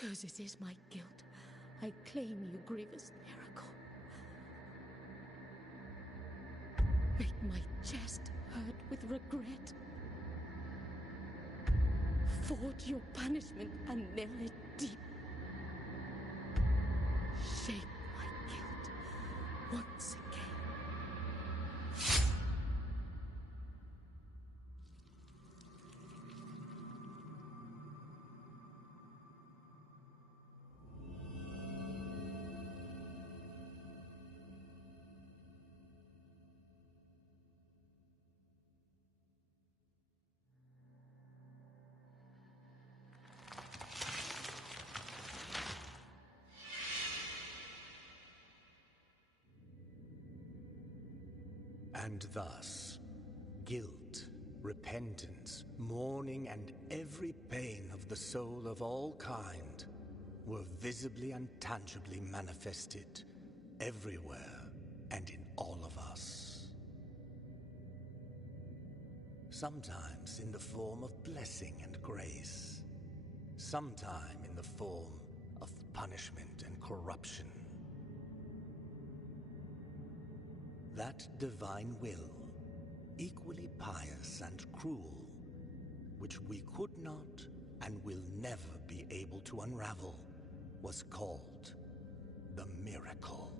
because it is my guilt, I claim you, grievous miracle. Make my chest hurt with regret. Forge your punishment and nail it deep. Shape my guilt once again. And thus, guilt, repentance, mourning, and every pain of the soul of all kind were visibly and tangibly manifested everywhere and in all of us. Sometimes in the form of blessing and grace, sometime in the form of punishment and corruption. That divine will, equally pious and cruel, which we could not and will never be able to unravel, was called the miracle.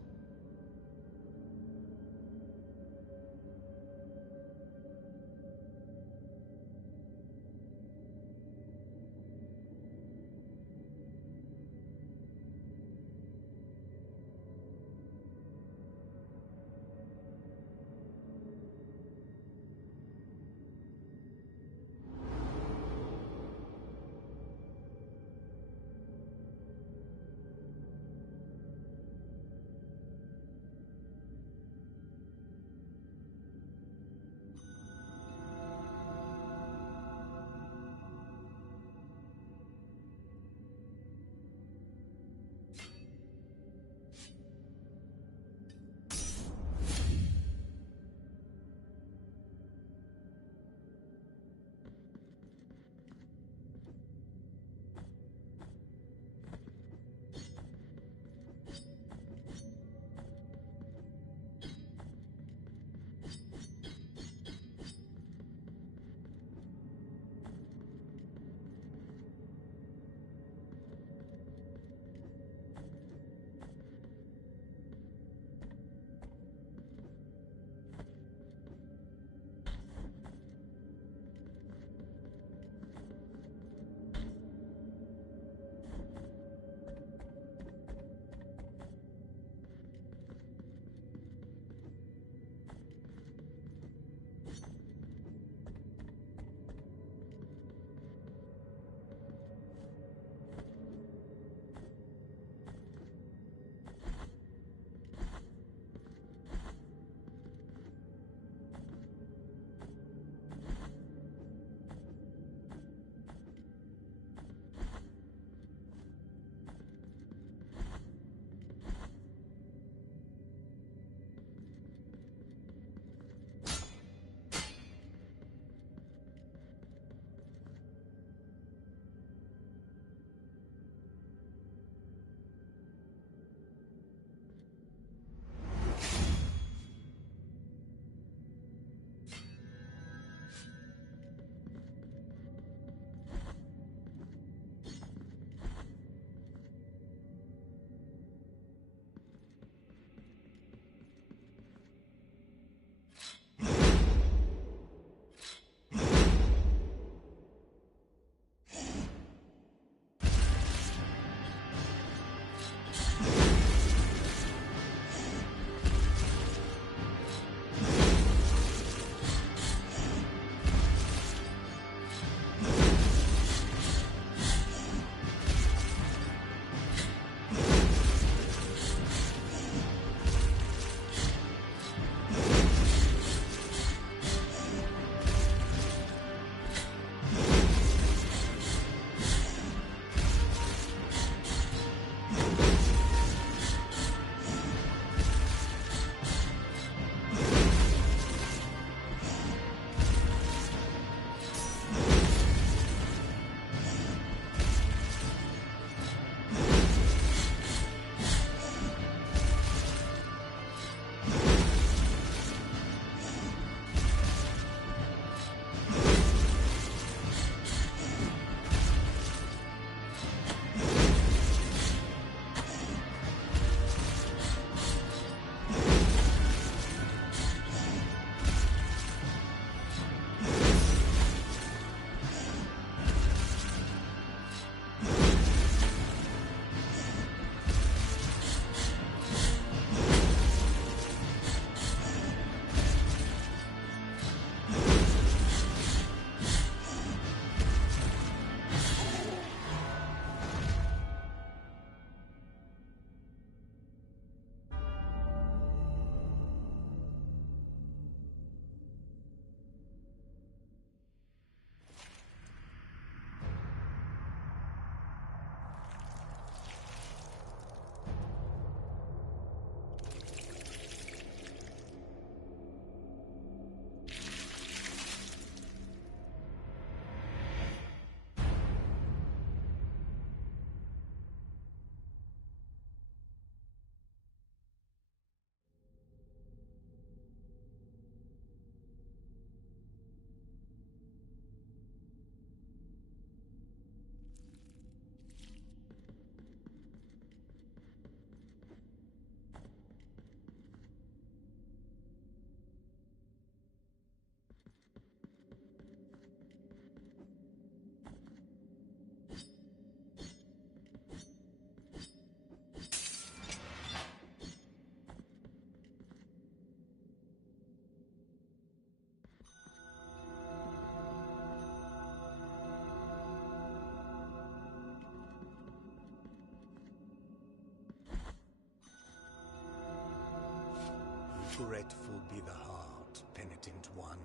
Regretful be the heart, penitent one.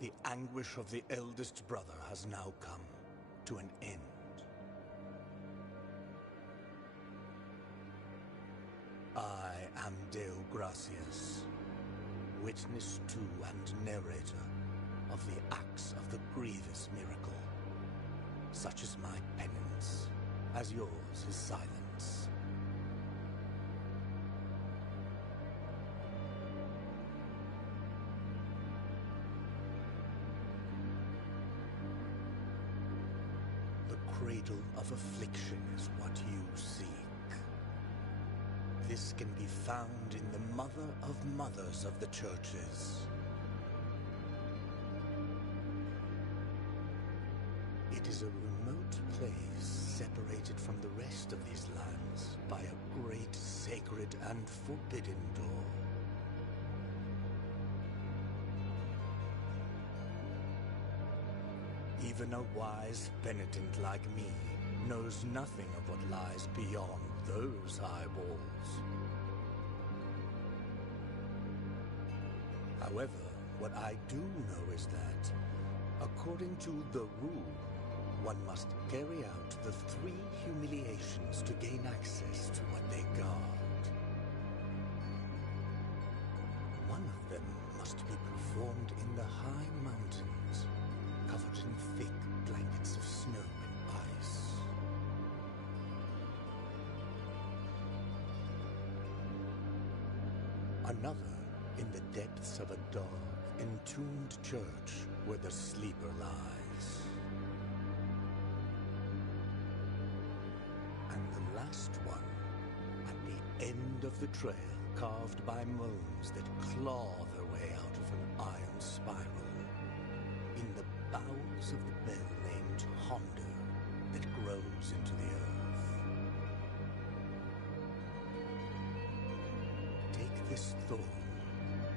The anguish of the eldest brother has now come to an end. I am Deo Gracias, witness to and narrator of the acts of the grievous miracle. Such is my penance, as yours is silence. The cradle of affliction is what you seek. This can be found in the Mother of Mothers of the Churches. It is a remote place separated from the rest of these lands by a great sacred and forbidden door. Even a wise penitent like me knows nothing of what lies beyond those high walls. However, what I do know is that, according to the rule, one must carry out the 3 humiliations to gain access to what they guard. One of them must be performed in the high mountains, covered in thick blankets of snow and ice. Another in the depths of a dark, entombed church where the sleeper lies. And the last one at the end of the trail, carved by moans that claw their way out of an iron spiral, in the bowels of the bell named Honda that grows into the earth. Take this thorn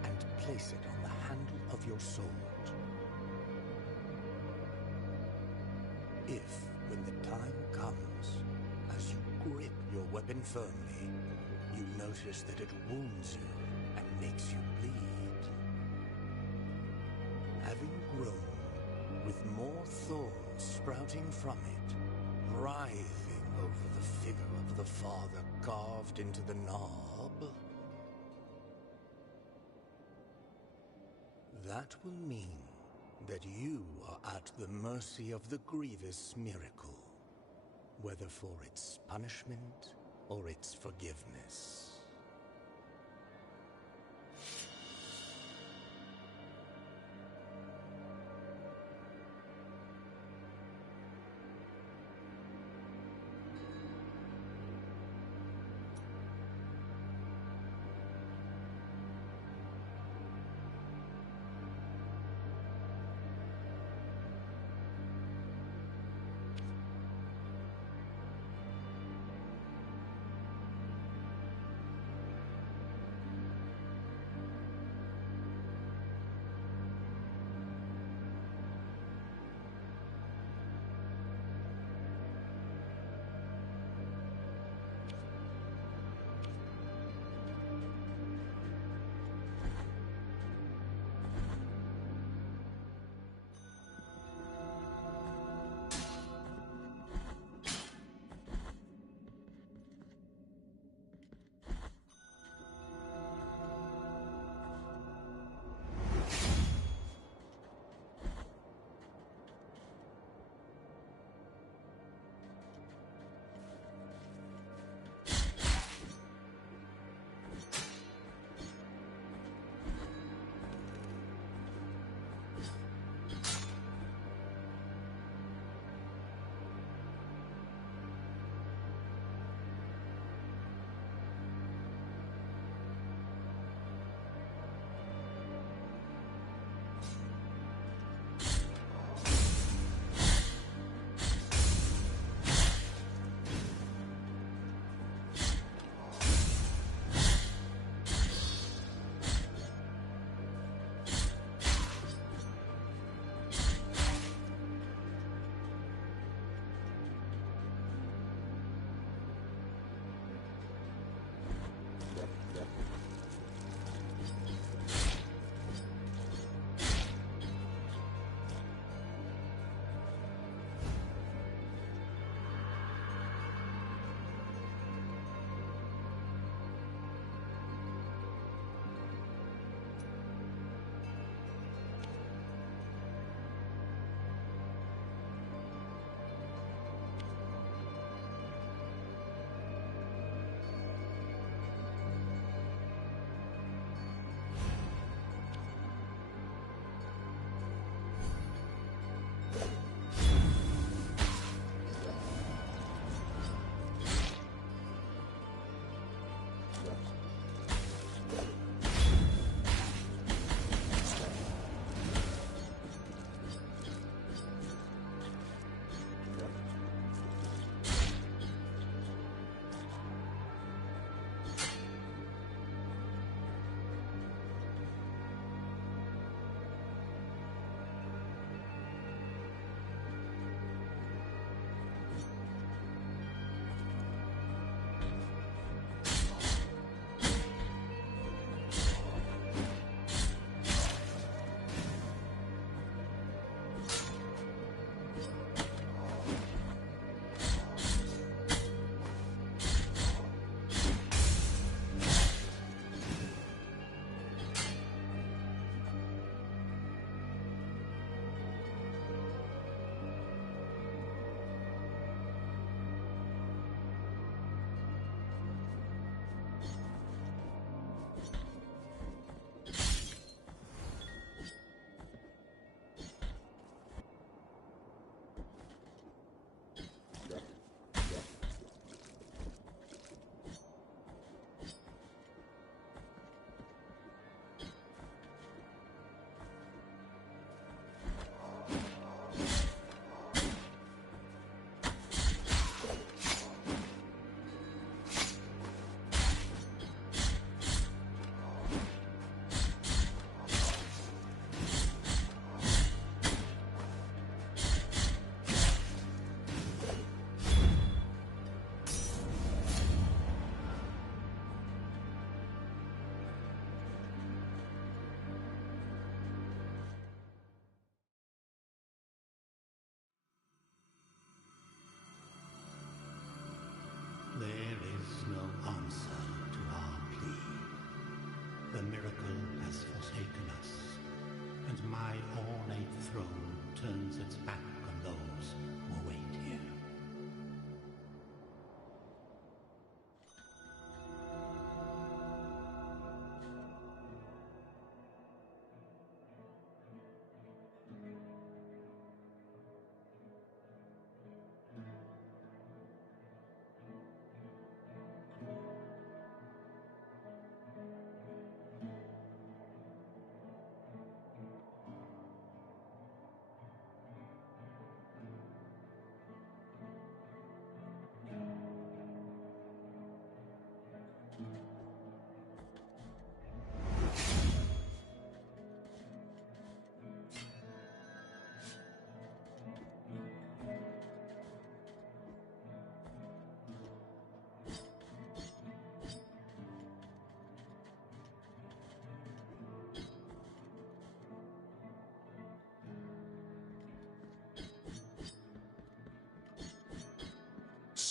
and place it on the handle of your sword. If, when the time comes, as you grip your weapon firmly, you notice that it wounds you and makes you bleed, having grown with more thorns sprouting from it, writhing over the figure of the father carved into the knob, that will mean that you are at the mercy of the grievous miracle, whether for its punishment or its forgiveness.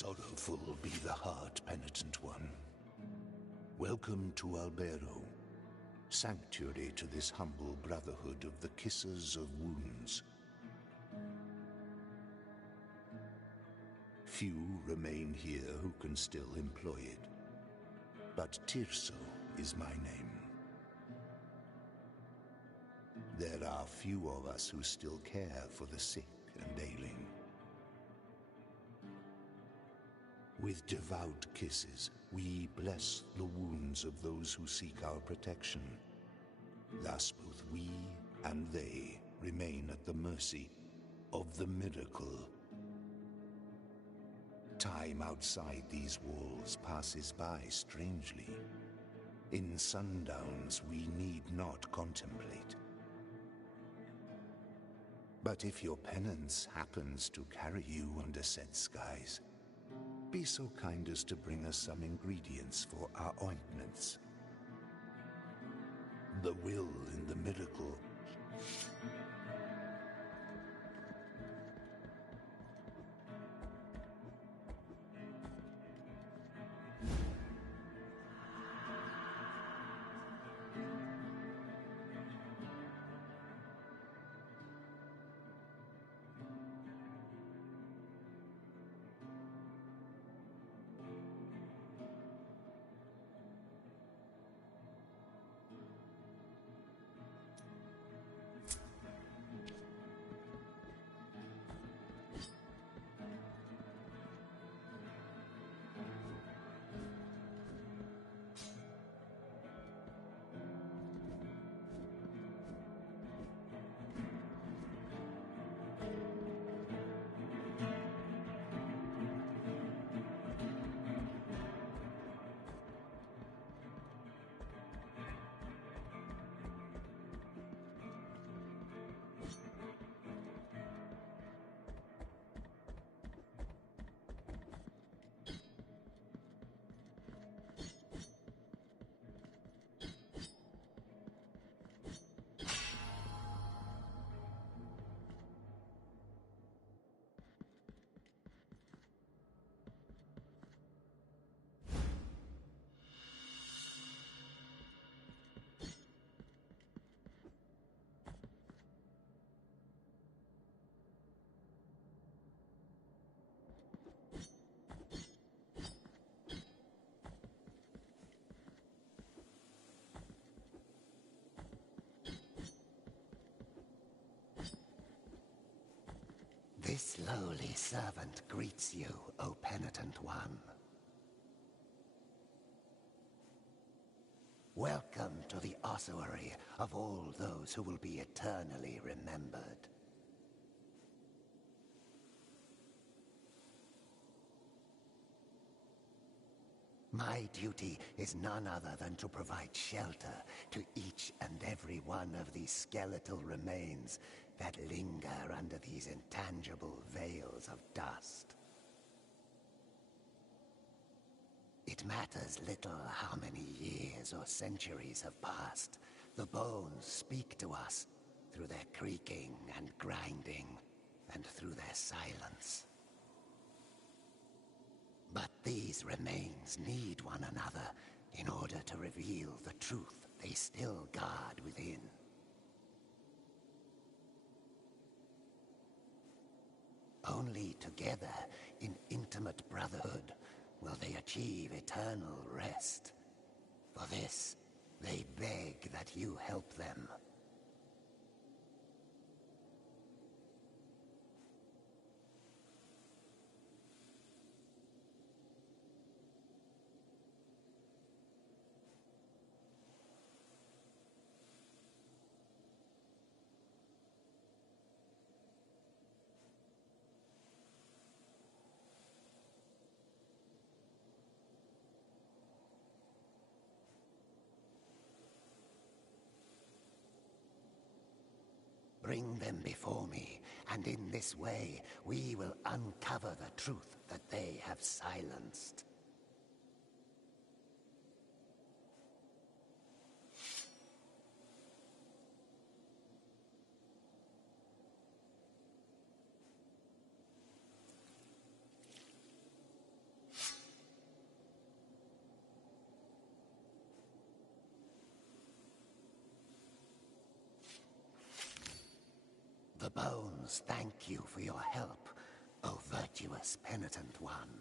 Sorrowful be the heart, penitent one. Welcome to Albero, sanctuary to this humble brotherhood of the Kissers of Wounds. Few remain here who can still employ it, but Tirso is my name. There are few of us who still care for the sick and ailing. With devout kisses, we bless the wounds of those who seek our protection. Thus both we and they remain at the mercy of the miracle. Time outside these walls passes by strangely. In sundowns we need not contemplate. But if your penance happens to carry you under said skies, be so kind as to bring us some ingredients for our ointments. The will in the miracle. This lowly servant greets you, O penitent one. Welcome to the ossuary of all those who will be eternally remembered. My duty is none other than to provide shelter to each and every one of these skeletal remains that linger under these intangible veils of dust. It matters little how many years or centuries have passed. The bones speak to us through their creaking and grinding, and through their silence. But these remains need one another in order to reveal the truth they still guard within. Only together, in intimate brotherhood, will they achieve eternal rest. For this, they beg that you help them. Bring them before me, and in this way we will uncover the truth that they have silenced. The bones thank you for your help, O virtuous penitent one.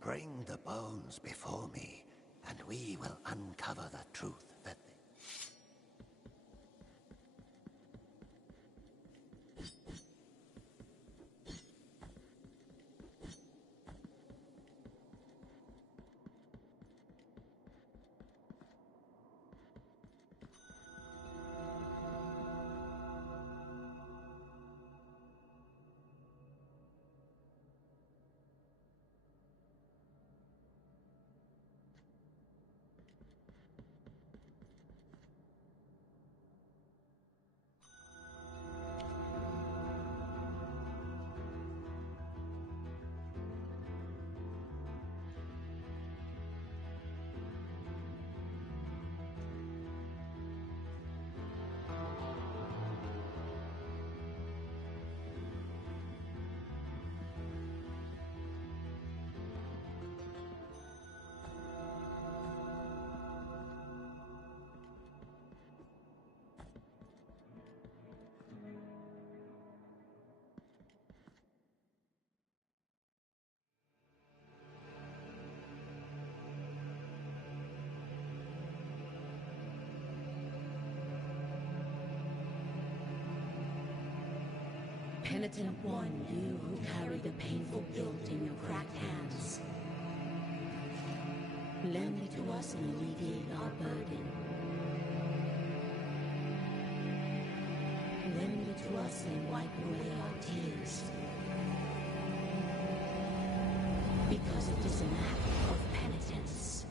Bring the bones before me, and we will uncover the truth that Penitent one, you who carry the painful guilt in your cracked hands. Lend it to us and alleviate our burden. Lend it to us and wipe away our tears. Because it is an act of penitence.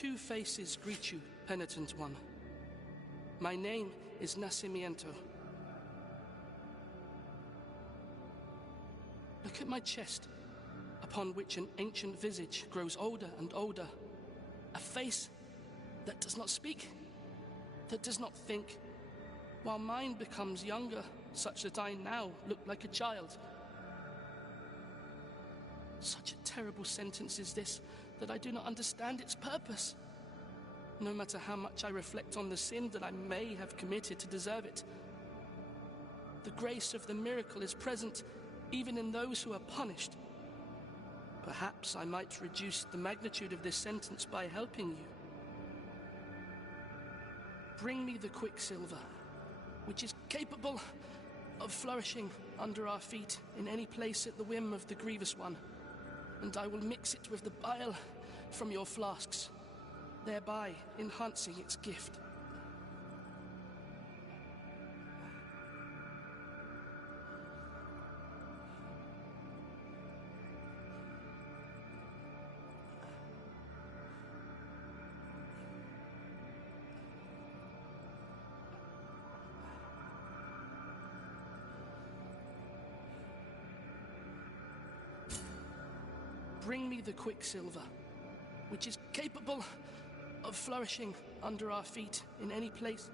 two faces greet you, penitent one. My name is Nacimiento. Look at my chest, upon which an ancient visage grows older and older. A face that does not speak, that does not think, while mine becomes younger, such that I now look like a child. Such a terrible sentence is this, that I do not understand its purpose. No matter how much I reflect on the sin that I may have committed to deserve it, the grace of the miracle is present even in those who are punished. Perhaps I might reduce the magnitude of this sentence by helping you. Bring me the quicksilver, which is capable of flourishing under our feet in any place at the whim of the Grievous One, and I will mix it with the bile from your flasks, thereby enhancing its gift. Bring me the quicksilver, which is capable of flourishing under our feet in any place